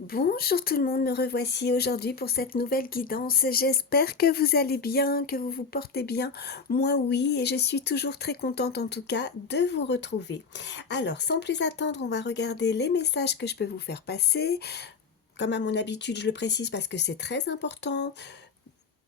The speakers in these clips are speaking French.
Bonjour tout le monde, me revoici aujourd'hui pour cette nouvelle guidance. J'espère que vous allez bien, que vous vous portez bien. Moi oui, et je suis toujours très contente en tout cas de vous retrouver. Alors, sans plus attendre, on va regarder les messages que je peux vous faire passer. Comme à mon habitude, je le précise parce que c'est très important.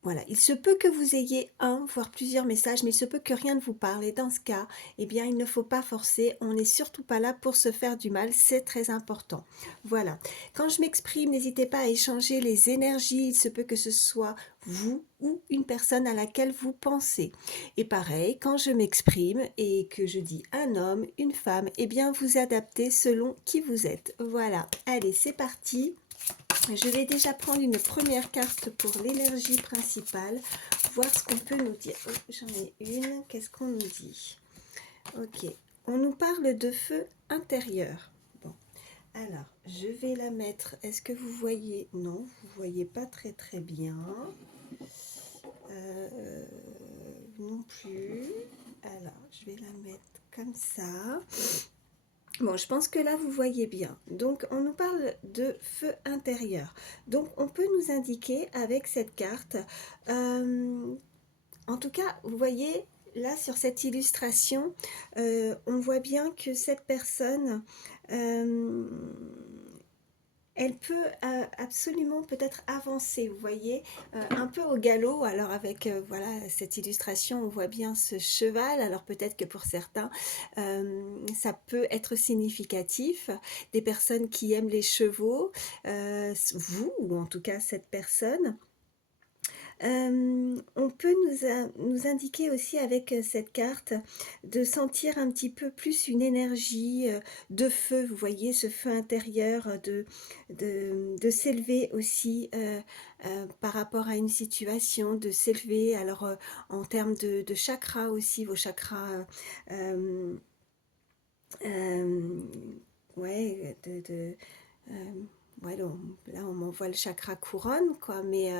Voilà, il se peut que vous ayez un, voire plusieurs messages, mais il se peut que rien ne vous parle. Et dans ce cas, eh bien, il ne faut pas forcer. On n'est surtout pas là pour se faire du mal. C'est très important. Voilà. Quand je m'exprime, n'hésitez pas à échanger les énergies. Il se peut que ce soit vous ou une personne à laquelle vous pensez. Et pareil, quand je m'exprime et que je dis un homme, une femme, eh bien, vous adaptez selon qui vous êtes. Voilà. Allez, c'est parti. Je vais déjà prendre une première carte pour l'énergie principale, voir ce qu'on peut nous dire. Oh, j'en ai une, qu'est-ce qu'on nous dit? Ok, on nous parle de feu intérieur. Bon, alors, je vais la mettre, est-ce que vous voyez? Non, vous voyez pas très très bien. Non plus. Alors, je vais la mettre comme ça. Bon, je pense que là, vous voyez bien. Donc, on nous parle de feu intérieur. Donc, on peut nous indiquer avec cette carte, en tout cas, vous voyez, là, sur cette illustration, on voit bien que cette personne, euh, elle peut absolument peut-être avancer, vous voyez, un peu au galop. Alors avec voilà cette illustration, on voit bien ce cheval. Alors peut-être que pour certains, ça peut être significatif. Des personnes qui aiment les chevaux, vous ou en tout cas cette personne. On peut nous indiquer aussi avec cette carte de sentir un petit peu plus une énergie de feu, vous voyez, ce feu intérieur, de s'élever aussi par rapport à une situation, de s'élever, alors en termes de chakras aussi, vos chakras, euh, euh, ouais, ouais, là on m'envoie le chakra couronne, quoi, mais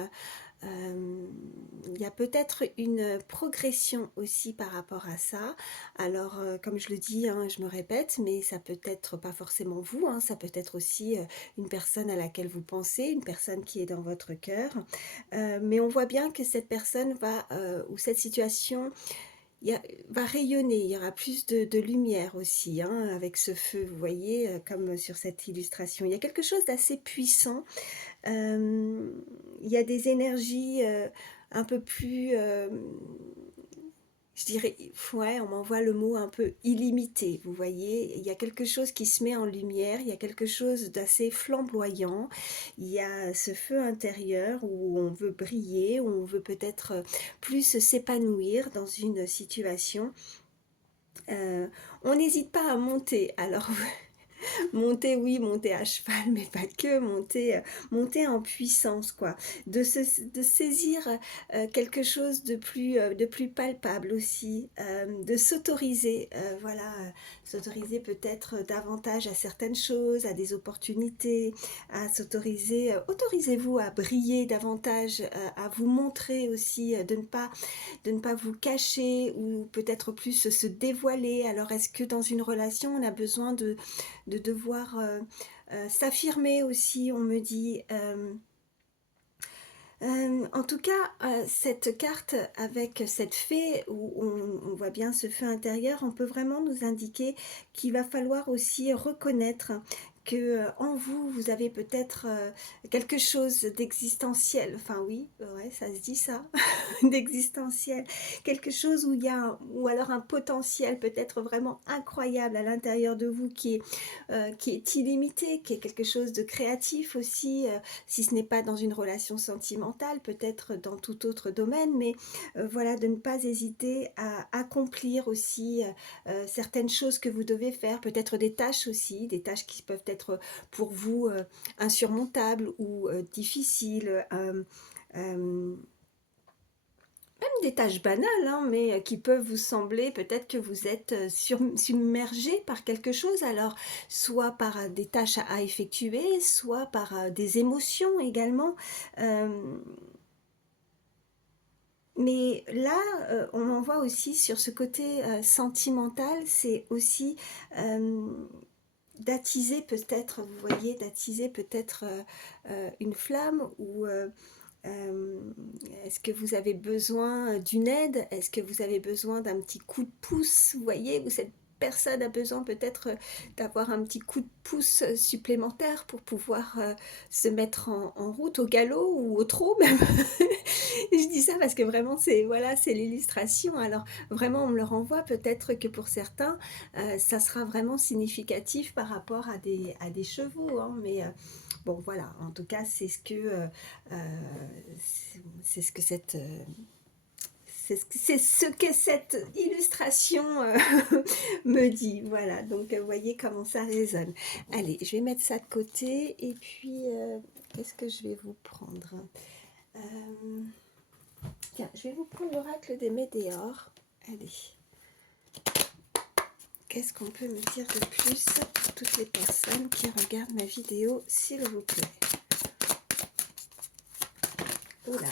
il y a peut-être une progression aussi par rapport à ça. Alors, comme je le dis, hein, je me répète, mais ça peut être pas forcément vous, hein, ça peut être aussi une personne à laquelle vous pensez, une personne qui est dans votre cœur. Mais on voit bien que cette personne va, ou cette situation va rayonner, il y aura plus de lumière aussi, hein, avec ce feu, vous voyez, comme sur cette illustration. Il y a quelque chose d'assez puissant. Il y a des énergies un peu plus, je dirais, ouais, on m'envoie le mot un peu illimité, vous voyez. Il y a quelque chose qui se met en lumière, il y a quelque chose d'assez flamboyant, il y a ce feu intérieur où on veut briller, où on veut peut-être plus s'épanouir dans une situation. Euh, on n'hésite pas à monter. Alors, monter, oui, monter à cheval, mais pas que, monter en puissance, quoi. De saisir quelque chose de plus palpable aussi, de s'autoriser, voilà, s'autoriser peut-être davantage à certaines choses, à des opportunités, à s'autoriser, autorisez-vous à briller davantage, à vous montrer aussi, de ne pas vous cacher ou peut-être plus se dévoiler. Alors, est-ce que dans une relation, on a besoin de devoir s'affirmer aussi, on me dit. En tout cas, cette carte avec cette fée où on voit bien ce feu intérieur, on peut vraiment nous indiquer qu'il va falloir aussi reconnaître que en vous, vous avez peut-être quelque chose d'existentiel. Enfin oui, ouais, ça se dit ça, d'existentiel. Quelque chose où il y a, ou alors un potentiel peut-être vraiment incroyable à l'intérieur de vous qui est illimité, qui est quelque chose de créatif aussi. Si ce n'est pas dans une relation sentimentale, peut-être dans tout autre domaine, mais voilà, de ne pas hésiter à accomplir aussi certaines choses que vous devez faire, peut-être des tâches aussi, des tâches qui peuvent être pour vous insurmontables ou difficiles. Même des tâches banales, hein, mais qui peuvent vous sembler peut-être que vous êtes submergé par quelque chose, alors soit par des tâches à effectuer, soit par des émotions également. Euh, mais là, on en voit aussi sur ce côté sentimental, c'est aussi d'attiser peut-être, vous voyez, d'attiser peut-être une flamme ou est-ce que vous avez besoin d'une aide? Est-ce que vous avez besoin d'un petit coup de pouce? Vous voyez, ou cette personne a besoin peut-être d'avoir un petit coup de pouce supplémentaire pour pouvoir se mettre en route au galop ou au trot même. Je dis ça parce que vraiment c'est voilà, c'est l'illustration. Alors vraiment on me le renvoie, peut-être que pour certains ça sera vraiment significatif par rapport à des chevaux, hein, mais bon voilà, en tout cas c'est ce que cette c'est ce que cette illustration me dit. Voilà, donc vous voyez comment ça résonne. Allez, je vais mettre ça de côté et puis qu'est-ce que je vais vous prendre? Tiens, je vais vous prendre l'oracle des Météores. Allez. Qu'est-ce qu'on peut me dire de plus pour toutes les personnes qui regardent ma vidéo, s'il vous plaît? Oula,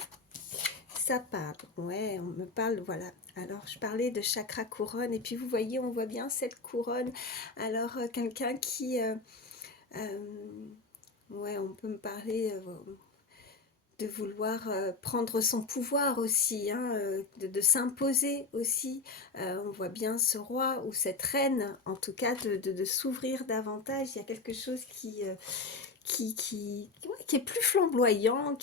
ça parle. Ouais, on me parle, voilà. Alors, je parlais de chakra couronne, et puis vous voyez, on voit bien cette couronne. Alors, quelqu'un qui... ouais, on peut me parler de vouloir prendre son pouvoir aussi, hein, de s'imposer aussi. On voit bien ce roi ou cette reine, en tout cas, de s'ouvrir davantage. Il y a quelque chose ouais, qui est plus flamboyant,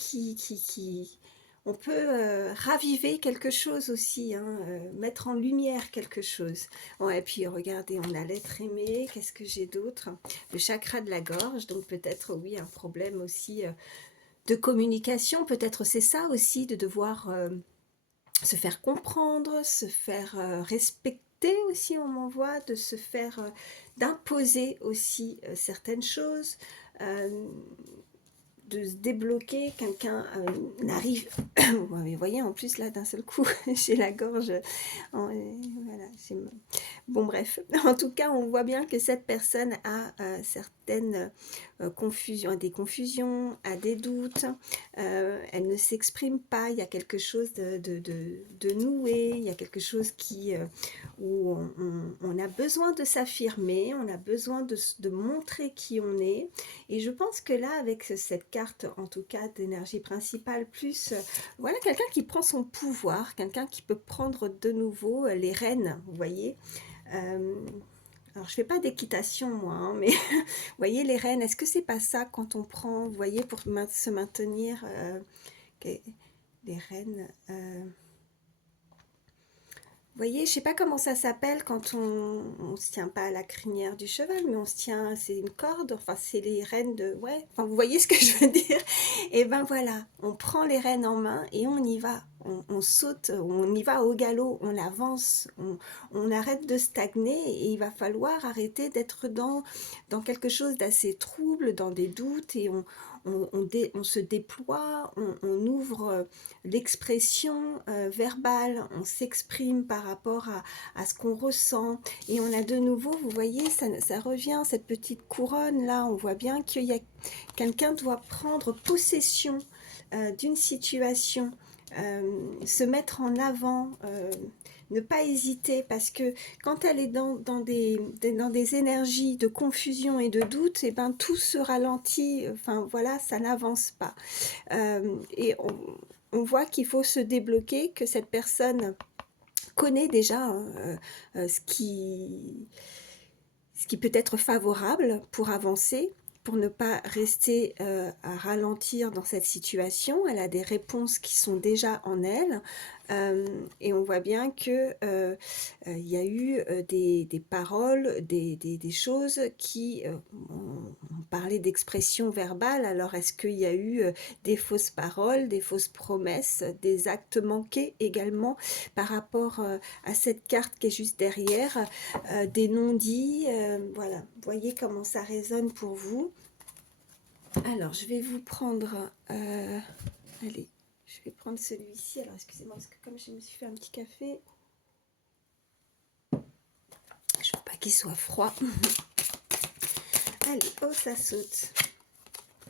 on peut raviver quelque chose aussi, hein, mettre en lumière quelque chose. Bon, et puis regardez, on a l'être aimé, qu'est-ce que j'ai d'autre? Le chakra de la gorge, donc peut-être, oui, un problème aussi de communication, peut-être c'est ça aussi, de devoir se faire comprendre, se faire respecter aussi, on m'envoie, de se faire, d'imposer aussi certaines choses, euh, de se débloquer, quelqu'un n'arrive, vous voyez en plus là d'un seul coup j'ai la gorge, voilà, bon bref, en tout cas on voit bien que cette personne a certaines confusions, des confusions, a des doutes, elle ne s'exprime pas, il y a quelque chose de noué, il y a quelque chose où on a besoin de s'affirmer, on a besoin de montrer qui on est, et je pense que là, avec cette carte, en tout cas d'énergie principale, plus voilà, quelqu'un qui prend son pouvoir, quelqu'un qui peut prendre de nouveau les rênes, vous voyez. Alors, je fais pas d'équitation, moi, hein, mais vous voyez, les rênes, est-ce que c'est pas ça quand on prend, vous voyez, pour se maintenir, les rênes vous voyez, je sais pas comment ça s'appelle quand on se tient pas à la crinière du cheval, mais on se tient, c'est une corde, enfin c'est les rênes de, ouais, enfin vous voyez ce que je veux dire. Et ben voilà, on prend les rênes en main et on y va, on saute, on y va au galop, on avance, on arrête de stagner et il va falloir arrêter d'être dans quelque chose d'assez trouble, dans des doutes et on se déploie, on ouvre l'expression verbale, on s'exprime par rapport à ce qu'on ressent et on a de nouveau, vous voyez, ça revient, cette petite couronne là, on voit bien qu'il y a quelqu'un doit prendre possession d'une situation, se mettre en avant, ne pas hésiter, parce que quand elle est dans des énergies de confusion et de doute, et ben tout se ralentit, enfin voilà, ça n'avance pas. Et on voit qu'il faut se débloquer, que cette personne connaît déjà hein, ce qui peut être favorable pour avancer, pour ne pas rester à ralentir dans cette situation. Elle a des réponses qui sont déjà en elle. Et on voit bien que il y a eu des paroles, des choses qui on parlait d'expression verbale. Alors est-ce qu'il y a eu des fausses paroles, des fausses promesses, des actes manqués également par rapport à cette carte qui est juste derrière, des non-dits, voilà, vous voyez comment ça résonne pour vous. Alors je vais vous prendre, allez, je vais prendre celui-ci. Alors excusez-moi parce que comme je me suis fait un petit café, je veux pas qu'il soit froid. Allez, oh ça saute.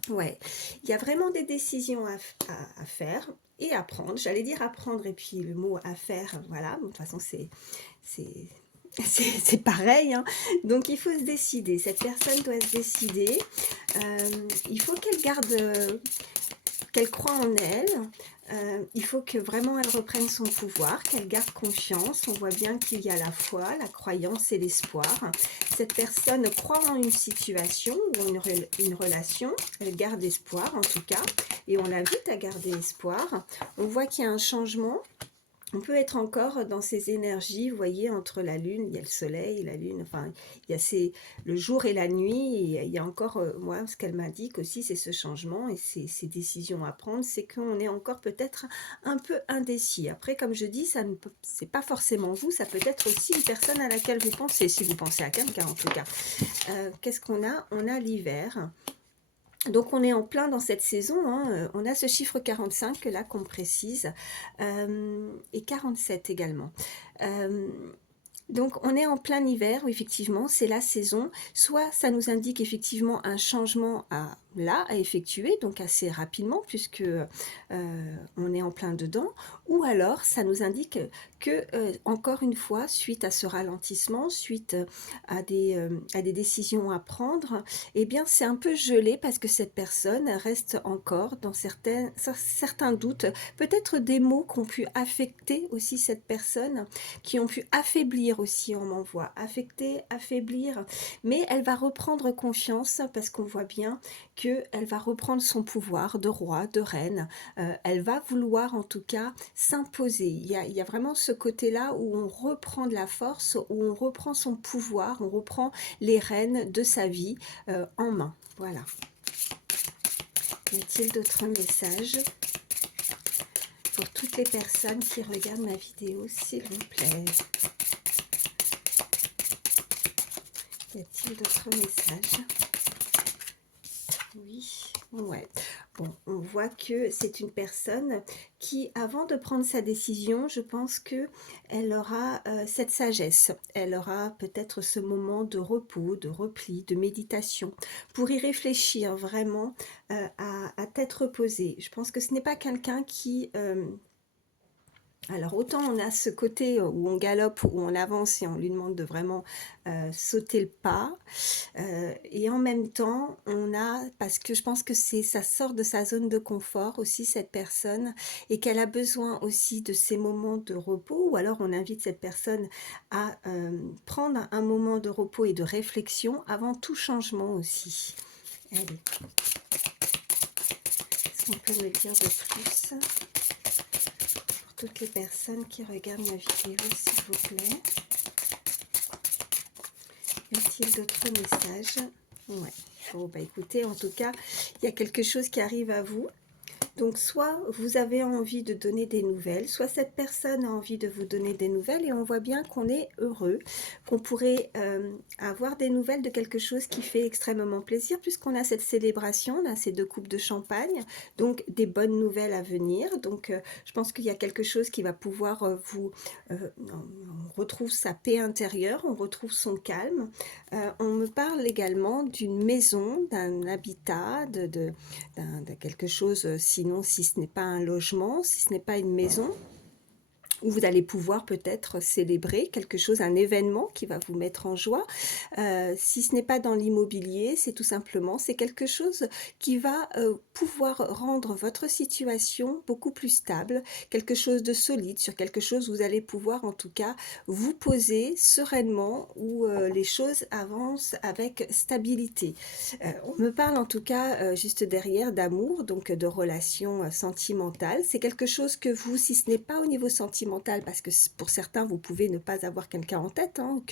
Ouais, il y a vraiment des décisions à faire et à prendre. J'allais dire à prendre et puis le mot à faire, voilà. Bon, de toute façon c'est C'est pareil, hein. Donc il faut se décider. Cette personne doit se décider. Il faut qu'elle garde, qu'elle croit en elle. Il faut que vraiment elle reprenne son pouvoir, qu'elle garde confiance. On voit bien qu'il y a la foi, la croyance et l'espoir. Cette personne croit en une situation ou une relation. Elle garde espoir en tout cas. Et on l'invite à garder espoir. On voit qu'il y a un changement. On peut être encore dans ces énergies, vous voyez, entre la lune, il y a le soleil, la lune, enfin, il y a le jour et la nuit, et il y a encore, moi, ce qu'elle m'indique aussi, c'est ce changement et ces décisions à prendre, c'est qu'on est encore peut-être un peu indécis. Après, comme je dis, c'est pas forcément vous, ça peut être aussi une personne à laquelle vous pensez, si vous pensez à quelqu'un en tout cas. Qu'est-ce qu'on a? On a l'hiver. Donc on est en plein dans cette saison, hein. On a ce chiffre 45 là qu'on précise, et 47 également. Euh, donc on est en plein hiver, où effectivement c'est la saison, soit ça nous indique effectivement un changement à effectuer, donc assez rapidement puisque on est en plein dedans, ou alors ça nous indique que encore une fois, suite à ce ralentissement, suite à des décisions à prendre, eh bien c'est un peu gelé parce que cette personne reste encore dans certains doutes, peut-être des mots qui ont pu affecter aussi cette personne, qui ont pu affaiblir aussi, on m'envoie, affecter, affaiblir, mais elle va reprendre confiance parce qu'on voit bien qu'elle va reprendre son pouvoir de roi, de reine, elle va vouloir en tout cas s'imposer. Il y a vraiment ce côté-là où on reprend de la force, où on reprend son pouvoir, on reprend les rênes de sa vie en main. Voilà. Y a-t-il d'autres messages pour toutes les personnes qui regardent ma vidéo, s'il vous plaît? Y a-t-il d'autres messages? Oui, ouais. Bon, on voit que c'est une personne qui, avant de prendre sa décision, je pense que elle aura cette sagesse. Elle aura peut-être ce moment de repos, de repli, de méditation, pour y réfléchir vraiment à tête reposée. Je pense que ce n'est pas quelqu'un qui... alors autant on a ce côté où on galope, où on avance et on lui demande de vraiment sauter le pas, et en même temps on a, parce que je pense que ça sort de sa zone de confort aussi cette personne, et qu'elle a besoin aussi de ces moments de repos, ou alors on invite cette personne à prendre un moment de repos et de réflexion avant tout changement aussi. Allez, est-ce qu'on peut me dire de plus toutes les personnes qui regardent ma vidéo, s'il vous plaît? Y a-t-il d'autres messages? Ouais. Bon, bah écoutez, en tout cas, il y a quelque chose qui arrive à vous. Donc, soit vous avez envie de donner des nouvelles, soit cette personne a envie de vous donner des nouvelles, et on voit bien qu'on est heureux, qu'on pourrait avoir des nouvelles de quelque chose qui fait extrêmement plaisir, puisqu'on a cette célébration, on a ces 2 coupes de champagne, donc des bonnes nouvelles à venir. Donc, je pense qu'il y a quelque chose qui va pouvoir on retrouve sa paix intérieure, on retrouve son calme. On me parle également d'une maison, d'un habitat, de quelque chose, sinon si ce n'est pas un logement, si ce n'est pas une maison, où vous allez pouvoir peut-être célébrer quelque chose, un événement qui va vous mettre en joie. Si ce n'est pas dans l'immobilier, c'est tout simplement, c'est quelque chose qui va pouvoir rendre votre situation beaucoup plus stable, quelque chose de solide, sur quelque chose où vous allez pouvoir en tout cas vous poser sereinement, où les choses avancent avec stabilité. On me parle en tout cas juste derrière d'amour, donc de relations sentimentales. C'est quelque chose que vous, si ce n'est pas au niveau sentimental, parce que pour certains, vous pouvez ne pas avoir quelqu'un en tête, hein,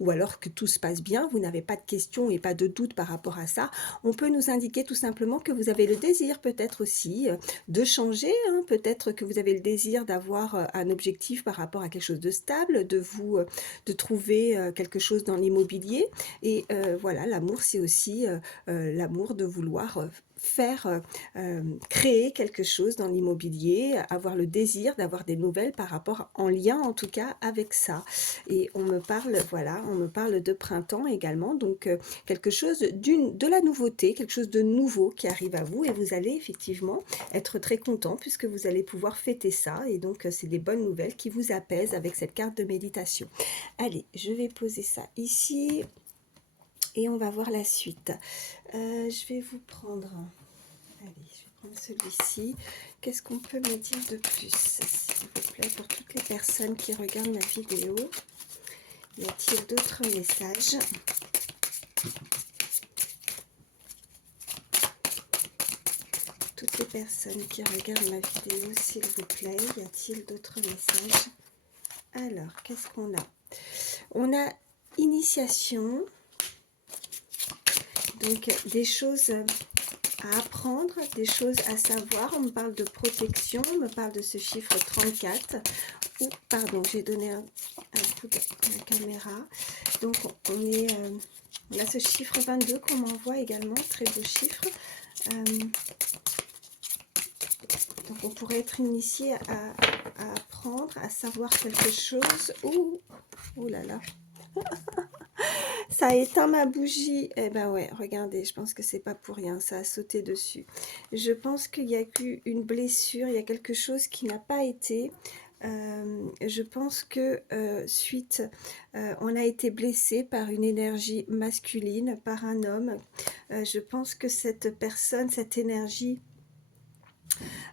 ou alors que tout se passe bien, vous n'avez pas de questions et pas de doute par rapport à ça, on peut nous indiquer tout simplement que vous avez le désir peut-être aussi de changer, hein, peut-être que vous avez le désir d'avoir un objectif par rapport à quelque chose de stable, de trouver quelque chose dans l'immobilier, et voilà, l'amour c'est aussi l'amour de vouloir créer quelque chose dans l'immobilier, avoir le désir d'avoir des nouvelles par rapport, en lien en tout cas avec ça. Et on me parle, voilà, on me parle de printemps également, donc quelque chose de la nouveauté, quelque chose de nouveau qui arrive à vous, et vous allez effectivement être très content puisque vous allez pouvoir fêter ça, et donc c'est des bonnes nouvelles qui vous apaisent avec cette carte de méditation. Allez, je vais poser ça ici et on va voir la suite. Je vais vous prendre, allez, je vais prendre celui-ci. Qu'est-ce qu'on peut me dire de plus, s'il vous plaît, pour toutes les personnes qui regardent ma vidéo? Y a-t-il d'autres messages? Toutes les personnes qui regardent ma vidéo, s'il vous plaît, y a-t-il d'autres messages? Alors, qu'est-ce qu'on a? On a initiation, donc des choses à apprendre, des choses à savoir. On me parle de protection, on me parle de ce chiffre 34. Oh, pardon, j'ai donné un coup de la caméra. Donc on a ce chiffre 22 qu'on m'envoie également, très beau chiffre. Donc on pourrait être initié à apprendre, à savoir quelque chose. Ouh là là, ça a éteint ma bougie. Eh ben ouais, regardez, je pense que c'est pas pour rien, ça a sauté dessus. Je pense qu'il y a eu une blessure, il y a quelque chose qui n'a pas été. Je pense que suite, on a été blessé par une énergie masculine, par un homme. Je pense que cette personne, cette énergie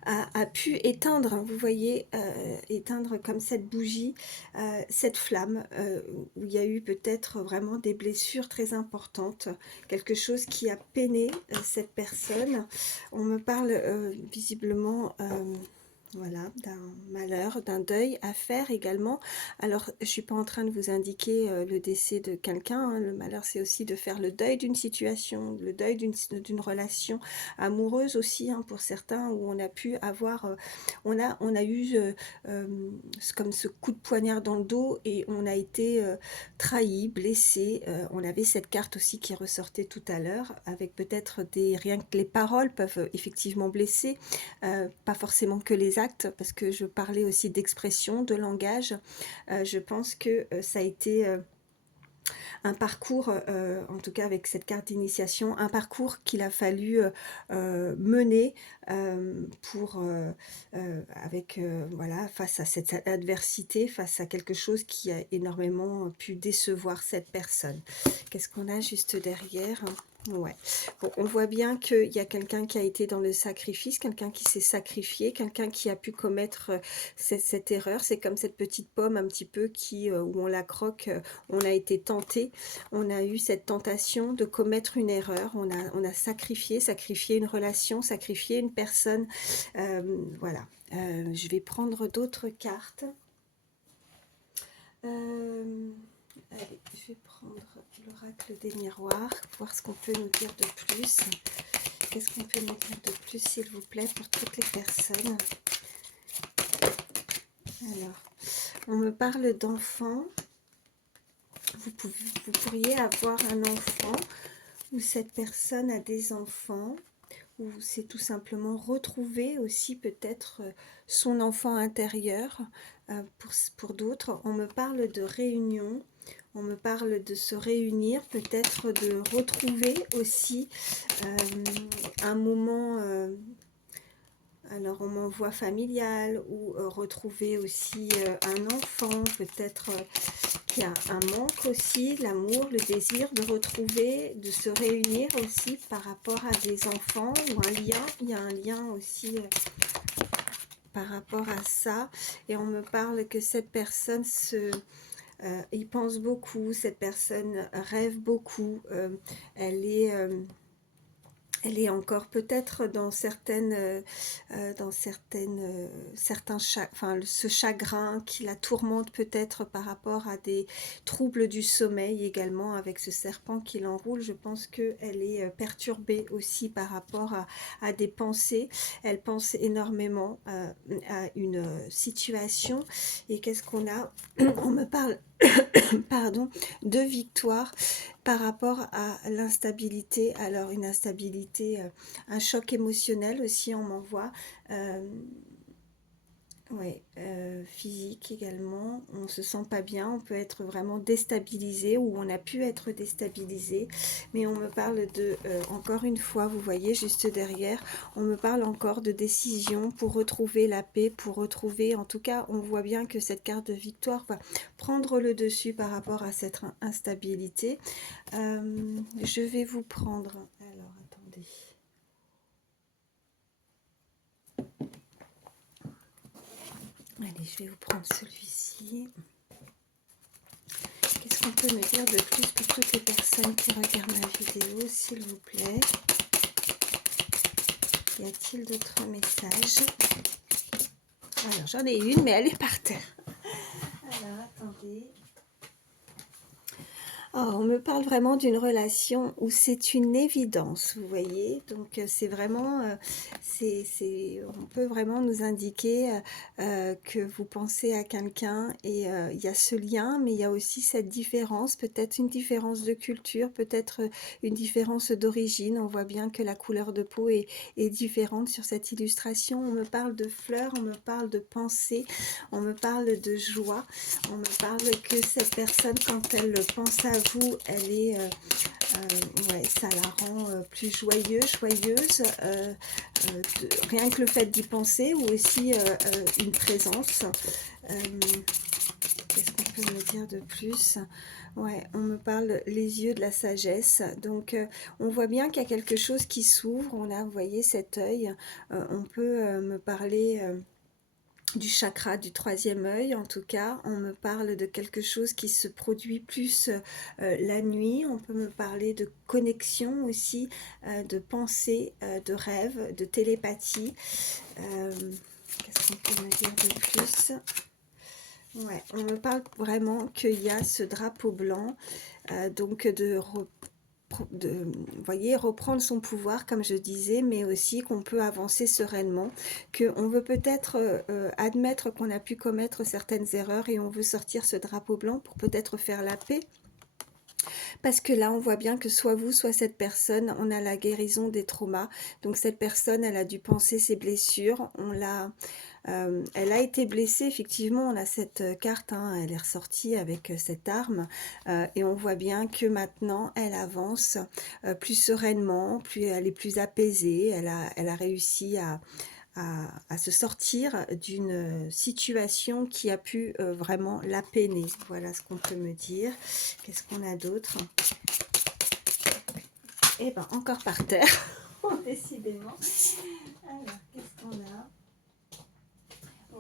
a pu éteindre, vous voyez, éteindre comme cette bougie, cette flamme, où il y a eu peut-être vraiment des blessures très importantes, quelque chose qui a peiné cette personne. On me parle visiblement... voilà, d'un malheur, d'un deuil à faire également. Alors, je ne suis pas en train de vous indiquer le décès de quelqu'un. Hein. Le malheur, c'est aussi de faire le deuil d'une situation, le deuil d'une relation amoureuse aussi, hein, pour certains, où on a pu avoir... on a eu comme ce coup de poignard dans le dos, et on a été trahi, blessé. On avait cette carte aussi qui ressortait tout à l'heure, avec peut-être des... Rien que les paroles peuvent effectivement blesser, pas forcément que les actes, parce que je parlais aussi d'expression, de langage. Je pense que ça a été un parcours, en tout cas avec cette carte d'initiation, un parcours qu'il a fallu mener pour, avec, voilà, face à cette adversité, face à quelque chose qui a énormément pu décevoir cette personne. Qu'est-ce qu'on a juste derrière? Ouais. Bon, on voit bien qu'il y a quelqu'un qui a été dans le sacrifice, quelqu'un qui s'est sacrifié, quelqu'un qui a pu commettre cette erreur. C'est comme cette petite pomme un petit peu qui, où on la croque, on a été tenté, on a eu cette tentation de commettre une erreur, on a sacrifié une relation, sacrifié une personne. Voilà. Je vais prendre d'autres cartes. Allez, je vais prendre l'oracle des miroirs, voir ce qu'on peut nous dire de plus. Qu'est-ce qu'on peut nous dire de plus, s'il vous plaît, pour toutes les personnes? Alors, on me parle d'enfants. Vous pourriez avoir un enfant, ou cette personne a des enfants, ou c'est tout simplement retrouver aussi peut-être son enfant intérieur. Pour d'autres, on me parle de réunion, on me parle de se réunir, peut-être de retrouver aussi un moment... alors on m'envoie familial, ou retrouver aussi un enfant, peut-être qu'il y a un manque aussi, l'amour, le désir de retrouver, de se réunir aussi par rapport à des enfants, ou un lien. Il y a un lien aussi par rapport à ça, et on me parle que cette personne y pense beaucoup, cette personne rêve beaucoup, elle est... elle est encore peut-être dans certains enfin, ce chagrin qui la tourmente peut-être par rapport à des troubles du sommeil également, avec ce serpent qui l'enroule. Je pense qu'elle est perturbée aussi par rapport à des pensées. Elle pense énormément à une situation. Et qu'est-ce qu'on a? On me parle pardon, de victoire par rapport à l'instabilité. Alors une instabilité, un choc émotionnel aussi, on m'envoie. Ouais, physique également, on se sent pas bien, on peut être vraiment déstabilisé ou on a pu être déstabilisé, mais on me parle de, encore une fois, vous voyez juste derrière, on me parle encore de décision pour retrouver la paix, pour retrouver, en tout cas, on voit bien que cette carte de victoire va prendre le dessus par rapport à cette instabilité. Je vais vous prendre, alors attendez. Allez, je vais vous prendre celui-ci. Qu'est-ce qu'on peut me dire de plus pour toutes les personnes qui regardent ma vidéo, s'il vous plaît? Y a-t-il d'autres messages? Alors, j'en ai une, mais elle est par terre. Alors, attendez. Oh, on me parle vraiment d'une relation où c'est une évidence, vous voyez. Donc c'est vraiment, on peut vraiment nous indiquer que vous pensez à quelqu'un et il y a ce lien, mais il y a aussi cette différence, peut-être une différence de culture, peut-être une différence d'origine. On voit bien que la couleur de peau est différente sur cette illustration. On me parle de fleurs, on me parle de pensée, on me parle de joie. On me parle que cette personne, quand elle pense à vous, elle est, ouais, ça la rend plus joyeuse. Rien que le fait d'y penser, ou aussi une présence. Qu'est-ce qu'on peut me dire de plus? Ouais, on me parle les yeux de la sagesse. Donc, on voit bien qu'il y a quelque chose qui s'ouvre. On a, vous voyez, cet œil. On peut me parler du chakra du troisième œil, en tout cas. On me parle de quelque chose qui se produit plus la nuit. On peut me parler de connexion aussi, de pensée, de rêve, de télépathie. Qu'est-ce qu'on peut me dire de plus? Ouais, on me parle vraiment qu'il y a ce drapeau blanc, donc vous voyez, reprendre son pouvoir, comme je disais, mais aussi qu'on peut avancer sereinement, qu'on veut peut-être admettre qu'on a pu commettre certaines erreurs et on veut sortir ce drapeau blanc pour peut-être faire la paix. Parce que là, on voit bien que soit vous, soit cette personne, on a la guérison des traumas. Donc cette personne, elle a dû penser ses blessures, elle a été blessée, effectivement, on a cette carte, hein, elle est ressortie avec cette arme, et on voit bien que maintenant, elle avance plus sereinement, elle est plus apaisée, elle a réussi à se sortir d'une situation qui a pu vraiment la peiner. Voilà ce qu'on peut me dire. Qu'est-ce qu'on a d'autre? Eh ben, encore par terre, décidément. Alors, qu'est-ce qu'on a?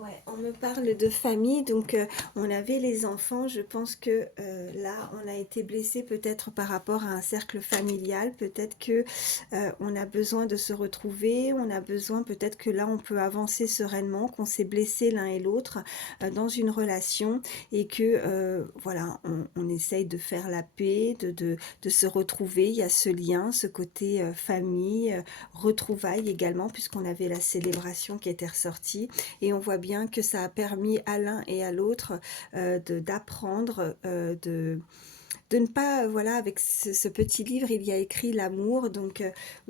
Ouais, on me parle de famille, donc on avait les enfants. Je pense que là, on a été blessé peut-être par rapport à un cercle familial. Peut-être que on a besoin de se retrouver. On a besoin, peut-être que là, on peut avancer sereinement, qu'on s'est blessé l'un et l'autre dans une relation et que voilà, on essaye de faire la paix, de se retrouver. Il y a ce lien, ce côté famille, retrouvailles également, puisqu'on avait la célébration qui était ressortie. Et on voit bien que ça a permis à l'un et à l'autre d'apprendre, de ne pas, voilà, avec ce petit livre, il y a écrit l'amour, donc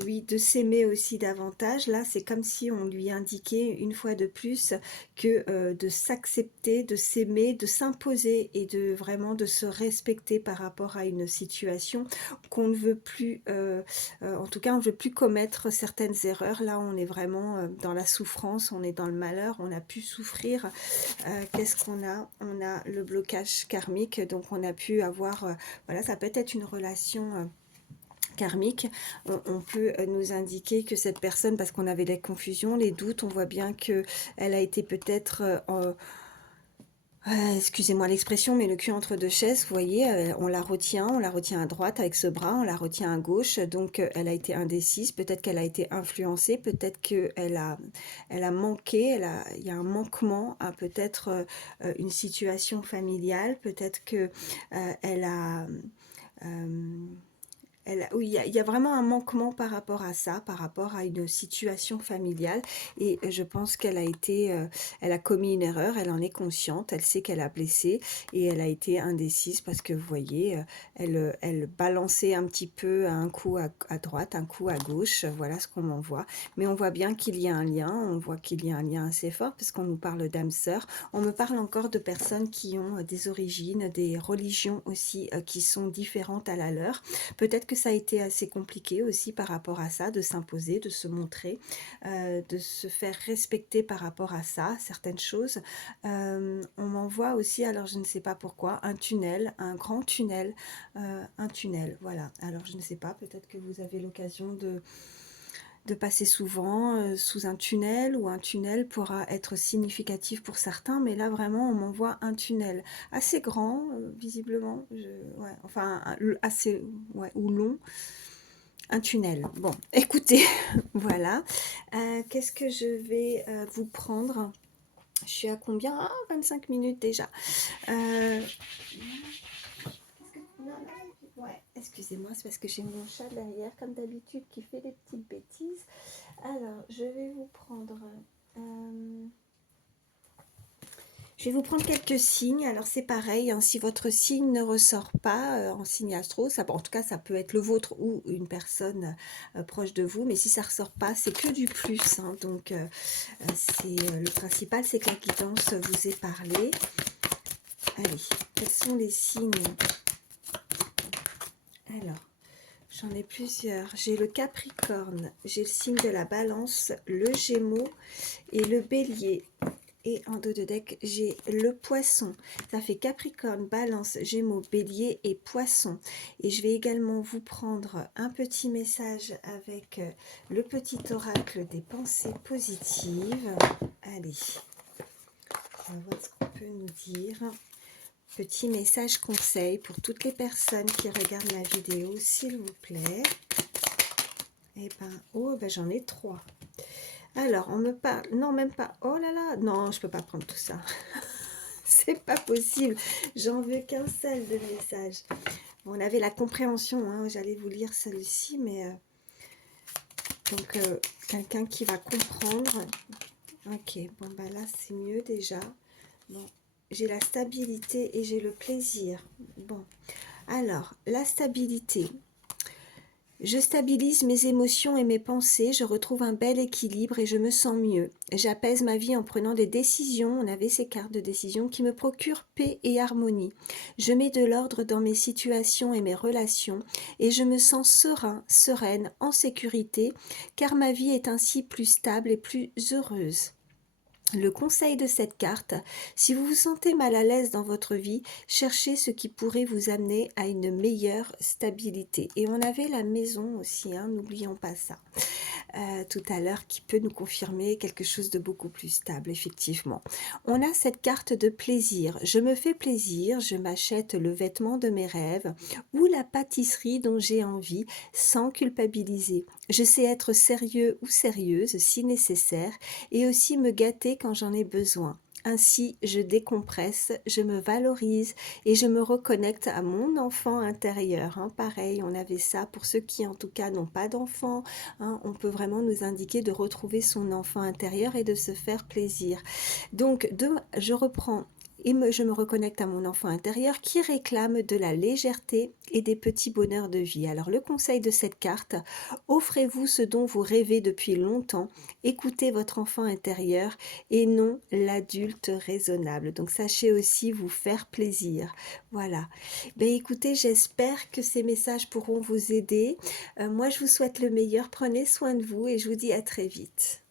oui, de s'aimer aussi davantage. Là, c'est comme si on lui indiquait une fois de plus que de s'accepter, de s'aimer, de s'imposer et de vraiment de se respecter par rapport à une situation qu'on ne veut plus, en tout cas, on ne veut plus commettre certaines erreurs. Là, on est vraiment dans la souffrance, on est dans le malheur, on a pu souffrir. Qu'est-ce qu'on a? On a le blocage karmique, donc on a pu avoir voilà, ça peut être une relation karmique. On peut nous indiquer que cette personne, parce qu'on avait les confusions, les doutes, on voit bien que elle a été peut-être excusez-moi l'expression, mais le cul entre deux chaises, vous voyez, on la retient à droite avec ce bras, on la retient à gauche, donc elle a été indécise, peut-être qu'elle a été influencée, peut-être elle a manqué, il y a un manquement à peut-être une situation familiale, peut-être que elle a... euh, Oui, il y a vraiment un manquement par rapport à ça, par rapport à une situation familiale et je pense qu'elle a été, elle a commis une erreur, elle en est consciente, elle sait qu'elle a blessé et elle a été indécise parce que vous voyez, elle balançait un petit peu un coup à droite, un coup à gauche, voilà ce qu'on en voit. Mais on voit bien qu'il y a un lien, on voit qu'il y a un lien assez fort puisqu'on nous parle d'âme sœur. On me parle encore de personnes qui ont des origines, des religions aussi, qui sont différentes à la leur. Peut-être que ça a été assez compliqué aussi par rapport à ça, de s'imposer, de se montrer, de se faire respecter par rapport à ça, certaines choses. On m'envoie aussi, alors je ne sais pas pourquoi, un tunnel, un grand tunnel, un tunnel, voilà. Alors je ne sais pas, peut-être que vous avez l'occasion de passer souvent sous un tunnel ou un tunnel pourra être significatif pour certains, mais là vraiment on m'envoie un tunnel assez grand, visiblement, ouais, enfin assez ouais, ou long, un tunnel. Bon, écoutez, voilà. Qu'est-ce que je vais vous prendre? Je suis à combien? Ah, 25 minutes déjà. Euh, ouais, excusez-moi, c'est parce que j'ai mon chat derrière, comme d'habitude, qui fait des petites bêtises. Alors, euh, je vais vous prendre quelques signes. Alors, c'est pareil, hein, si votre signe ne ressort pas en signe astro, ça, en tout cas, ça peut être le vôtre ou une personne proche de vous, mais si ça ne ressort pas, c'est que du plus. Hein, donc, le principal, c'est que la guidance vous ait parlé. Allez, quels sont les signes? Alors, j'en ai plusieurs. J'ai le Capricorne, j'ai le signe de la Balance, le Gémeaux et le Bélier. Et en dos de deck, j'ai le Poisson. Ça fait Capricorne, Balance, Gémeaux, Bélier et Poisson. Et je vais également vous prendre un petit message avec le petit oracle des pensées positives. Allez, on va voir ce qu'on peut nous dire. Petit message conseil pour toutes les personnes qui regardent la vidéo, s'il vous plaît. Eh ben, oh, ben j'en ai 3. Alors, on me parle, non, même pas, oh là là, non, je peux pas prendre tout ça. C'est pas possible, j'en veux qu'un seul de message. Bon, on avait la compréhension, hein, j'allais vous lire celui-ci, mais donc quelqu'un qui va comprendre. Ok, bon, ben là, c'est mieux déjà. Bon, j'ai la stabilité et j'ai le plaisir. Bon, alors, la stabilité. Je stabilise mes émotions et mes pensées, je retrouve un bel équilibre et je me sens mieux. J'apaise ma vie en prenant des décisions, on avait ces cartes de décision qui me procurent paix et harmonie. Je mets de l'ordre dans mes situations et mes relations et je me sens serein, sereine, en sécurité, car ma vie est ainsi plus stable et plus heureuse. Le conseil de cette carte, si vous vous sentez mal à l'aise dans votre vie, cherchez ce qui pourrait vous amener à une meilleure stabilité. Et on avait la maison aussi, hein, n'oublions pas ça. Tout à l'heure, qui peut nous confirmer quelque chose de beaucoup plus stable, effectivement. On a cette carte de plaisir. Je me fais plaisir, je m'achète le vêtement de mes rêves ou la pâtisserie dont j'ai envie sans culpabiliser. Je sais être sérieux ou sérieuse si nécessaire et aussi me gâter quand j'en ai besoin. Ainsi, je décompresse, je me valorise et je me reconnecte à mon enfant intérieur. Hein. Pareil, on avait ça pour ceux qui en tout cas n'ont pas d'enfant. Hein, on peut vraiment nous indiquer de retrouver son enfant intérieur et de se faire plaisir. Donc, je reprends et je me reconnecte à mon enfant intérieur qui réclame de la légèreté et des petits bonheurs de vie. Alors le conseil de cette carte, offrez-vous ce dont vous rêvez depuis longtemps, écoutez votre enfant intérieur et non l'adulte raisonnable. Donc sachez aussi vous faire plaisir. Voilà. Ben écoutez, j'espère que ces messages pourront vous aider. Moi je vous souhaite le meilleur, prenez soin de vous et je vous dis à très vite.